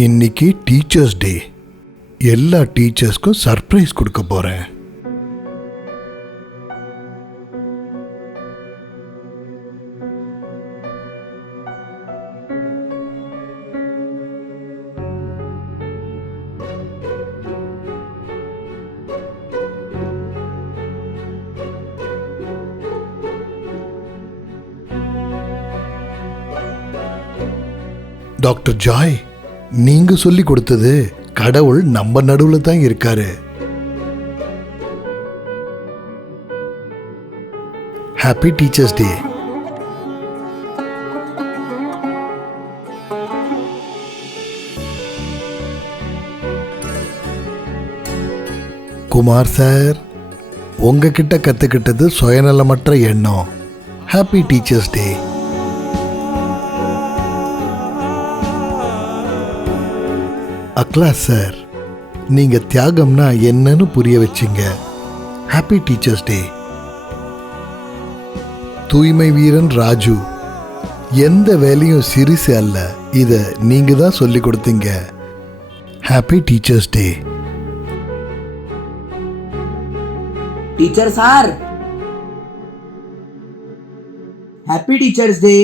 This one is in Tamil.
இன்னைக்கு டீச்சர்ஸ் டே. எல்லா டீச்சர்ஸ்க்கும் சர்ப்ரைஸ் கொடுக்க போறேன். டாக்டர் ஜாய், நீங்க சொல்லி கொடுத்தது கடவுள் நம்ம நடுவுல தான் இருக்காரு. Happy teachers day. Kumar sir, உங்ககிட்ட கத்துக்கிட்டது சுயநலமற்ற எண்ணம். Happy teachers day. அக்லா சார், நீங்க தியாகம்னா என்னன்னு புரிய வச்சிங்க. Happy teachers day. தூய்மை வீரன் ராஜு, எந்த வேலையும் சிறுசு அல்ல, இத நீங்க தான் சொல்லி கொடுத்தீங்க. ஹாப்பி டீச்சர்ஸ் டே. Teacher sir, happy teachers day.